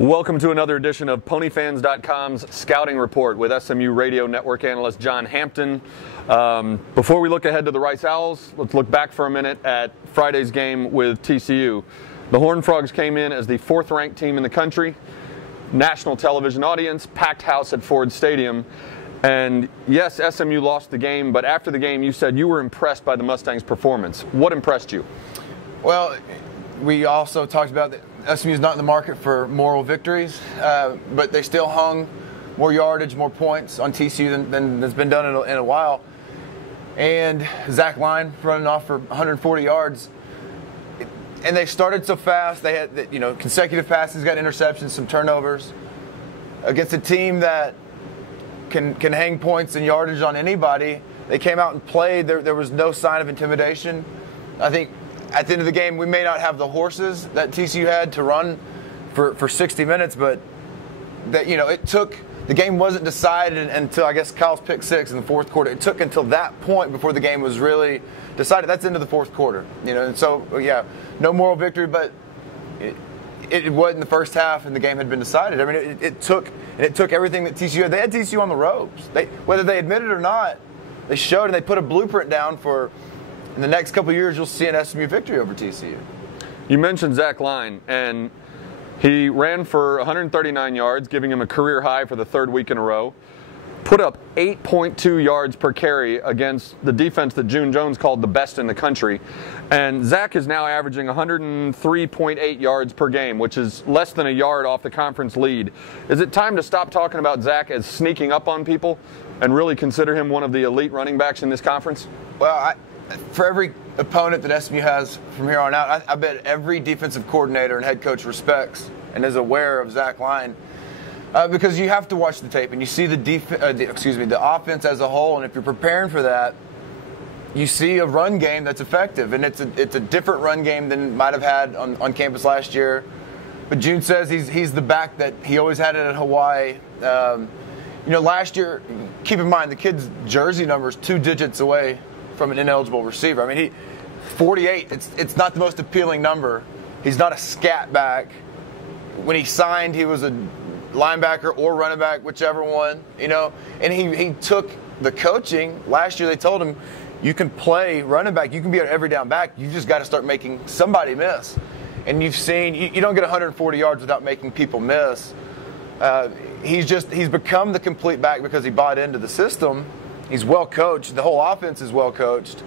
Welcome to another edition of PonyFans.com's Scouting Report with SMU Radio Network analyst John Hampton. Before we look ahead to the Rice Owls, let's look back for a minute at Friday's game with TCU. The Horned Frogs came in as the fourth-ranked team in the country, national television audience, packed house at Ford Stadium. And yes, SMU lost the game, but after the game you said you were impressed by the Mustangs' performance. What impressed you? Well, we also talked about that SMU is not in the market for moral victories, but they still hung more yardage, more points on TCU than has been done in a while. And Zach Line running off for 140 yards. And they started so fast. They had, consecutive passes, got interceptions, some turnovers against a team that can hang points and yardage on anybody. They came out and played. There was no sign of intimidation. I think at the end of the game, we may not have the horses that TCU had to run for 60 minutes, but that the game wasn't decided until, I guess, Kyle's pick six in the fourth quarter. It took until that point before the game was really decided. That's into the fourth quarter, and so yeah, no moral victory, but it wasn't the first half, and the game had been decided. I mean, it took everything that TCU had. They had TCU on the ropes. Whether they admit it or not, they showed, and they put a blueprint down for. In the next couple of years, you'll see an SMU victory over TCU. You mentioned Zach Line, and he ran for 139 yards, giving him a career high for the third week in a row. Put up 8.2 yards per carry against the defense that June Jones called the best in the country. And Zach is now averaging 103.8 yards per game, which is less than a yard off the conference lead. Is it time to stop talking about Zach as sneaking up on people and really consider him one of the elite running backs in this conference? Well, for every opponent that SMU has from here on out, I bet every defensive coordinator and head coach respects and is aware of Zach Line, because you have to watch the tape and you see the offense as a whole, and if you're preparing for that, you see a run game that's effective, and it's a different run game than might have had on campus last year. But June says he's the back that he always had it at Hawaii. Last year, keep in mind the kid's jersey number is 2 digits away from an ineligible receiver. I mean, 48, it's not the most appealing number. He's not a scat back. When he signed, he was a linebacker or running back, whichever one, and he took the coaching. Last year they told him, you can play running back, you can be an every down back, you just got to start making somebody miss. And you've seen, you don't get 140 yards without making people miss. He's become the complete back because he bought into the system. He's well coached. The whole offense is well coached.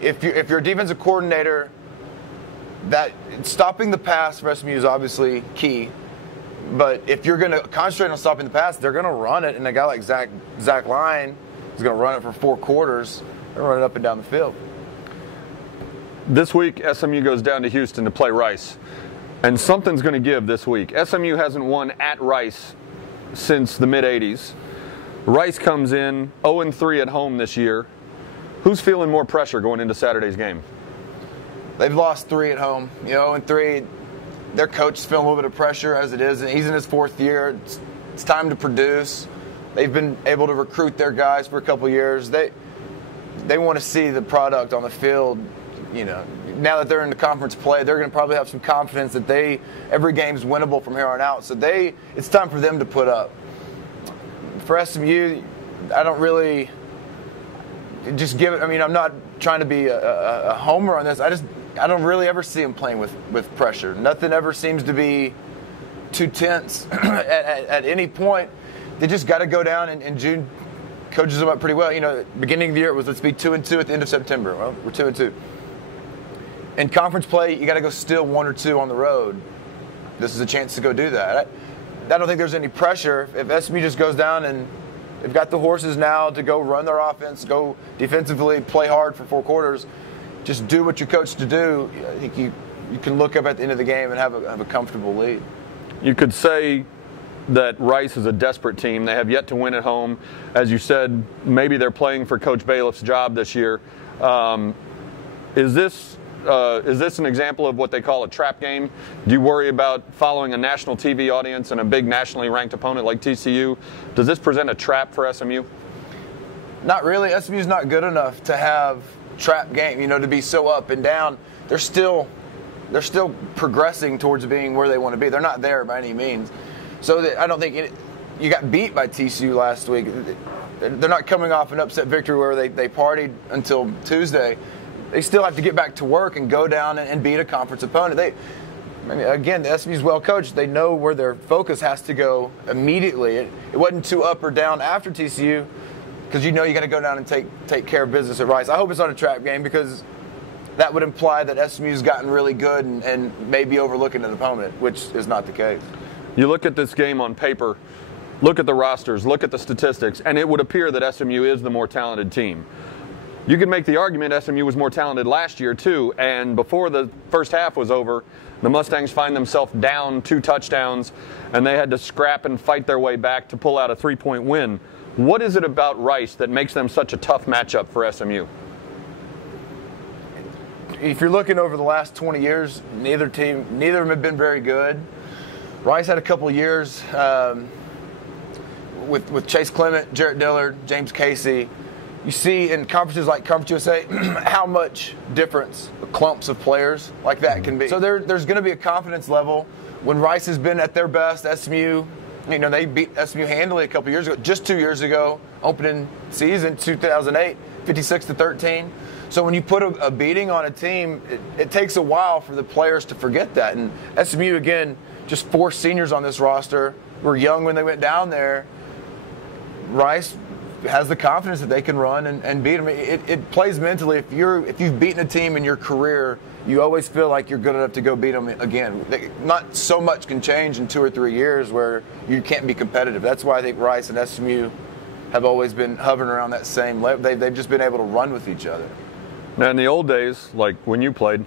If you're a defensive coordinator, that stopping the pass for SMU is obviously key. But if you're going to concentrate on stopping the pass, they're going to run it. And a guy like Zach Line is going to run it for 4 quarters and run it up and down the field. This week, SMU goes down to Houston to play Rice. And something's going to give this week. SMU hasn't won at Rice since the mid-'80s. Rice comes in 0-3 at home this year. Who's feeling more pressure going into Saturday's game? They've lost 3 at home. 0-3. Their coach is feeling a little bit of pressure as it is. And he's in his 4th year. It's time to produce. They've been able to recruit their guys for a couple years. They want to see the product on the field. Now that they're in the conference play, they're going to probably have some confidence that every game's winnable from here on out. So it's time for them to put up. For SMU, I don't really just give it. I mean, I'm not trying to be a homer on this. I don't really ever see them playing with pressure. Nothing ever seems to be too tense at any point. They just got to go down, and June coaches them up pretty well. Beginning of the year it was, let's be 2-2 at the end of September. Well, we're 2-2. In conference play, you got to go still 1 or 2 on the road. This is a chance to go do that. I don't think there's any pressure. If SMU just goes down and they've got the horses now to go run their offense, go defensively, play hard for 4 quarters, just do what you're coached to do, I think you can look up at the end of the game and have a comfortable lead. You could say that Rice is a desperate team. They have yet to win at home. As you said, maybe they're playing for Coach Bailiff's job this year. Is this an example of what they call a trap game? Do you worry about following a national TV audience and a big nationally ranked opponent like TCU? Does this present a trap for SMU? Not really. SMU's not good enough to have trap game, to be so up and down. They're still they're still progressing towards being where they want to be. They're not there by any means. So I don't think you got beat by TCU last week. They're not coming off an upset victory where they partied until Tuesday. They still have to get back to work and go down and beat a conference opponent. Again, the SMU's well coached. They know where their focus has to go immediately. It wasn't too up or down after TCU, because you got to go down and take care of business at Rice. I hope it's not a trap game, because that would imply that SMU's gotten really good and maybe overlooking an opponent, which is not the case. You look at this game on paper, look at the rosters, look at the statistics, and it would appear that SMU is the more talented team. You could make the argument SMU was more talented last year too, and before the first half was over, the Mustangs find themselves down 2 touchdowns, and they had to scrap and fight their way back to pull out a 3-point win. What is it about Rice that makes them such a tough matchup for SMU? If you're looking over the last 20 years, neither of them have been very good. Rice had a couple of years with Chase Clement, Jarrett Dillard, James Casey. You see in conferences like Conference USA how much difference clumps of players like that can be. So there's going to be a confidence level. When Rice has been at their best, SMU, they beat SMU handily a couple years ago, just 2 years ago, opening season 2008, 56-13. So when you put a beating on a team, it takes a while for the players to forget that. And SMU, again, just 4 seniors on this roster, were young when they went down there. Rice has the confidence that they can run and beat them. It plays mentally. If you've beaten a team in your career, you always feel like you're good enough to go beat them again. Not so much can change in 2 or 3 years where you can't be competitive. That's why I think Rice and SMU have always been hovering around that same level. They've just been able to run with each other. Now, in the old days, like when you played,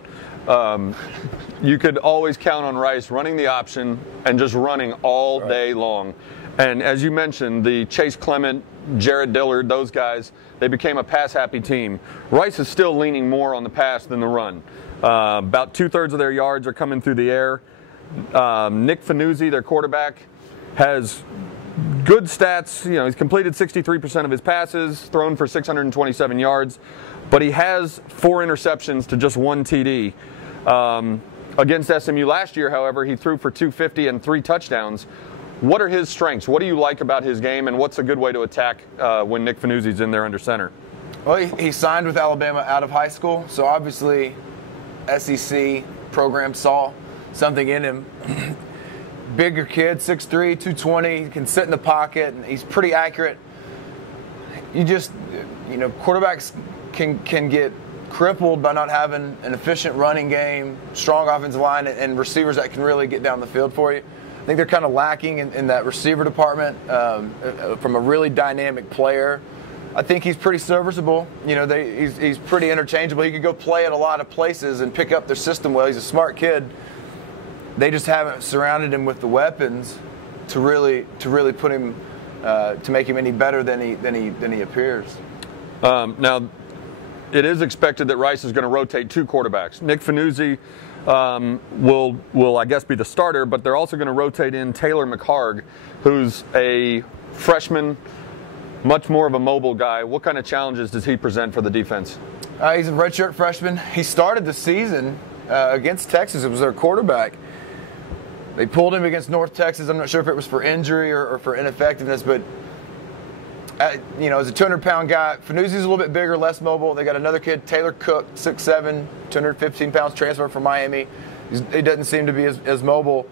you could always count on Rice running the option and just running all day long. And as you mentioned, the Chase Clement, Jarrett Dillard, those guys, they became a pass-happy team. Rice is still leaning more on the pass than the run. About 2/3 of their yards are coming through the air. Nick Fanuzzi, their quarterback, has good stats. He's completed 63% of his passes, thrown for 627 yards, but he has 4 interceptions to just 1 TD. Against SMU last year, however, he threw for 250 and 3 touchdowns. What are his strengths? What do you like about his game, and what's a good way to attack when Nick Fanuzzi's in there under center? Well, he signed with Alabama out of high school, so obviously SEC program saw something in him. Bigger kid, 6'3", 220, can sit in the pocket, and he's pretty accurate. Quarterbacks can get crippled by not having an efficient running game, strong offensive line, and receivers that can really get down the field for you. I think they're kind of lacking in that receiver department from a really dynamic player. I think he's pretty serviceable. He's pretty interchangeable. He could go play at a lot of places and pick up their system well. He's a smart kid. They just haven't surrounded him with the weapons to really put him to make him any better than he appears. Now, it is expected that Rice is going to rotate 2 quarterbacks. Nick Fanuzzi will I guess be the starter, but they're also going to rotate in Taylor McHargue, who's a freshman, much more of a mobile guy. What kind of challenges does he present for the defense? He's a redshirt freshman. He started the season against Texas. It was their quarterback. They pulled him against North Texas. I'm not sure if it was for injury or for ineffectiveness, but as a 200-pound guy, Fanuzzi's a little bit bigger, less mobile. They got another kid, Taylor Cook, 6'7", 215 pounds, transfer from Miami. He doesn't seem to be as mobile.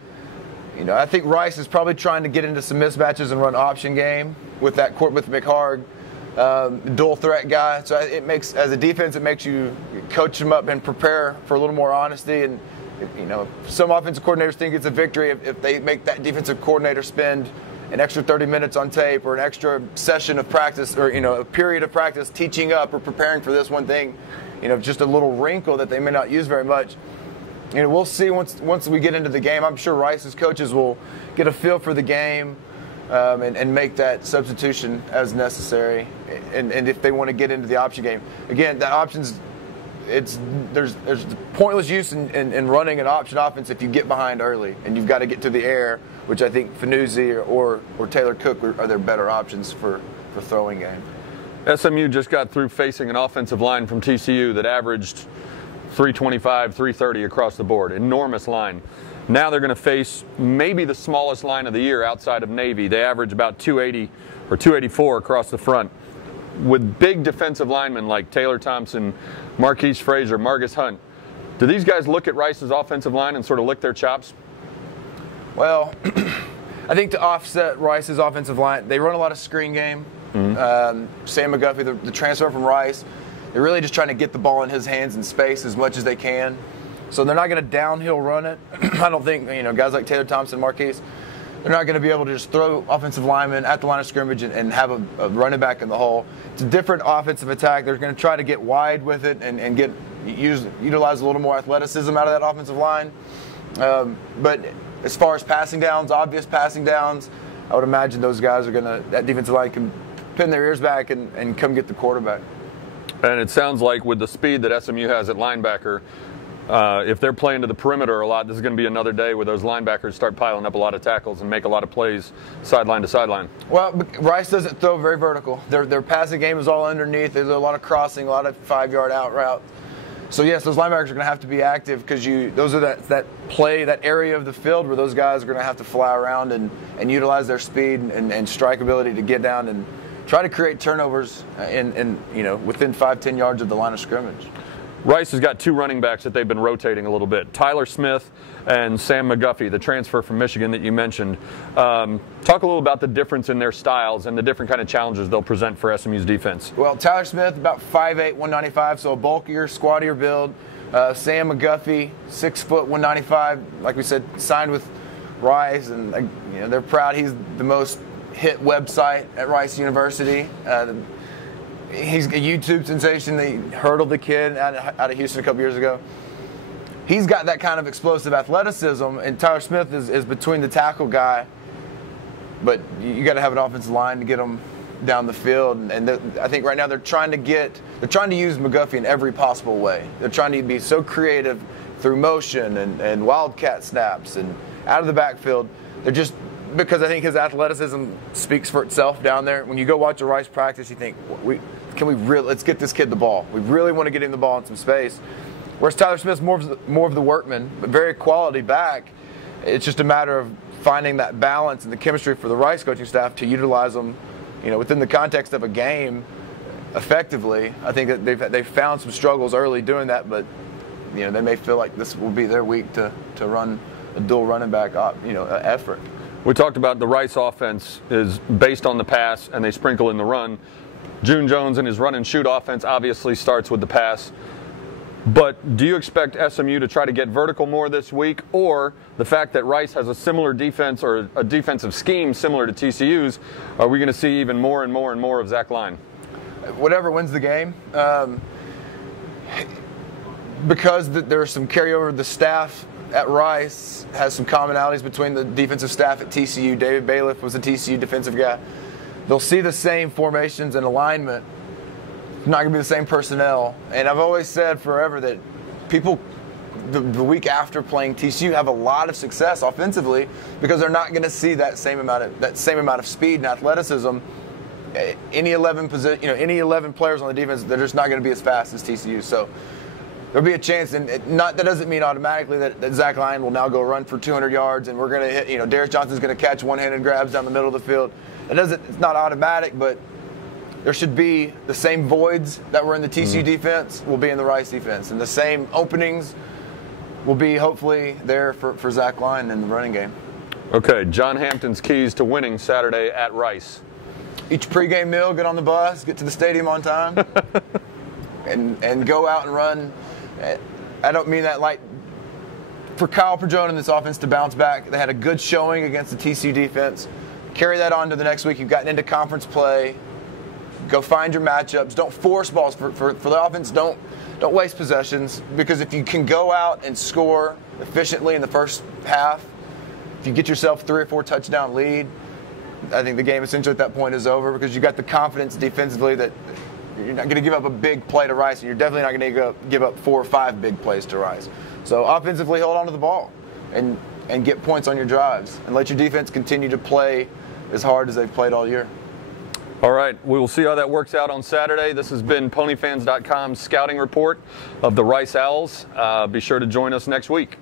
I think Rice is probably trying to get into some mismatches and run option game with McHargue, dual threat guy. So as a defense, it makes you coach them up and prepare for a little more honesty. And some offensive coordinators think it's a victory if they make that defensive coordinator spend an extra 30 minutes on tape or an extra session of practice or, a period of practice teaching up or preparing for this one thing, just a little wrinkle that they may not use very much. We'll see once we get into the game. I'm sure Rice's coaches will get a feel for the game and make that substitution as necessary. And if they want to get into the option game. Again, the options, there's pointless use in running an option offense if you get behind early and you've got to get to the air, which I think Fanuzzi or Taylor Cook are their better options for throwing game. SMU just got through facing an offensive line from TCU that averaged 325, 330 across the board. Enormous line. Now they're going to face maybe the smallest line of the year outside of Navy. They average about 280 or 284 across the front. With big defensive linemen like Taylor Thompson, Marquise Frazier, Margus Hunt, do these guys look at Rice's offensive line and sort of lick their chops? Well, I think to offset Rice's offensive line, they run a lot of screen game. Sam McGuffey, the transfer from Rice, they're really just trying to get the ball in his hands in space as much as they can. So they're not going to downhill run it. I don't think, guys like Taylor Thompson, Marquise, they're not going to be able to just throw offensive linemen at the line of scrimmage and have a running back in the hole. It's a different offensive attack. They're going to try to get wide with it and utilize a little more athleticism out of that offensive line. But as far as passing downs, obvious passing downs, I would imagine those guys are going to, that defensive line can pin their ears back and come get the quarterback. And it sounds like with the speed that SMU has at linebacker, if they're playing to the perimeter a lot, this is going to be another day where those linebackers start piling up a lot of tackles and make a lot of plays sideline to sideline. Well, Rice doesn't throw very vertical. Their passing game is all underneath. There's a lot of crossing, a lot of 5-yard out routes. So yes, those linebackers are going to have to be active because those are that area of the field where those guys are going to have to fly around and utilize their speed and strike ability to get down and try to create turnovers within 5-10 yards of the line of scrimmage. Rice has got 2 running backs that they've been rotating a little bit. Tyler Smith and Sam McGuffey, the transfer from Michigan that you mentioned. Talk a little about the difference in their styles and the different kind of challenges they'll present for SMU's defense. Well, Tyler Smith, about 5'8", 195, so a bulkier, squattier build. Sam McGuffey, 6 foot, 195, like we said, signed with Rice, and they're proud he's the most hit website at Rice University. He's a YouTube sensation. They hurdled the kid out of Houston a couple years ago. He's got that kind of explosive athleticism, and Tyler Smith is between the tackle guy. But you got to have an offensive line to get him down the field. And I think right now they're trying to use McGuffey in every possible way. They're trying to be so creative through motion and wildcat snaps and out of the backfield. Because I think his athleticism speaks for itself down there. When you go watch a Rice practice, you think, let's get this kid the ball. We really want to get him the ball in some space. Whereas Tyler Smith's more of the workman, but very quality back. It's just a matter of finding that balance and the chemistry for the Rice coaching staff to utilize them, within the context of a game effectively. I think that they've found some struggles early doing that, but they may feel like this will be their week to run a dual running back effort. We talked about the Rice offense is based on the pass, and they sprinkle in the run. June Jones and his run and shoot offense obviously starts with the pass. But do you expect SMU to try to get vertical more this week, or the fact that Rice has a similar defense or a defensive scheme similar to TCU's, are we going to see even more and more and more of Zach Line? Whatever wins the game. Because there's some carryover, the staff at Rice has some commonalities between the defensive staff at TCU. David Bailiff was a TCU defensive guy. They'll see the same formations and alignment. It's not going to be the same personnel. And I've always said forever that people, the week after playing TCU, have a lot of success offensively because they're not going to see that same amount of speed and athleticism. Any 11 players on the defense, they're just not going to be as fast as TCU. So there'll be a chance, and that doesn't mean automatically that Zach Line will now go run for 200 yards and we're going to hit, Darius Johnson's going to catch one-handed grabs down the middle of the field. It's not automatic, but there should be the same voids that were in the TCU defense will be in the Rice defense, and the same openings will be hopefully there for Zach Line in the running game. Okay, John Hampton's keys to winning Saturday at Rice. Each pregame meal, get on the bus, get to the stadium on time, and go out and run. I don't mean that like for Kyle Perdone and this offense to bounce back. They had a good showing against the TCU defense. Carry that on to the next week. You've gotten into conference play. Go find your matchups. Don't force balls for the offense. Don't waste possessions, because if you can go out and score efficiently in the first half, if you get yourself 3 or 4 touchdown lead, I think the game essentially at that point is over, because you got the confidence defensively that you're not going to give up a big play to Rice, and you're definitely not going to give up 4 or 5 big plays to Rice. So offensively, hold on to the ball and get points on your drives, and let your defense continue to play as hard as they've played all year. All right, we will see how that works out on Saturday. This has been PonyFans.com's scouting report of the Rice Owls. Be sure to join us next week.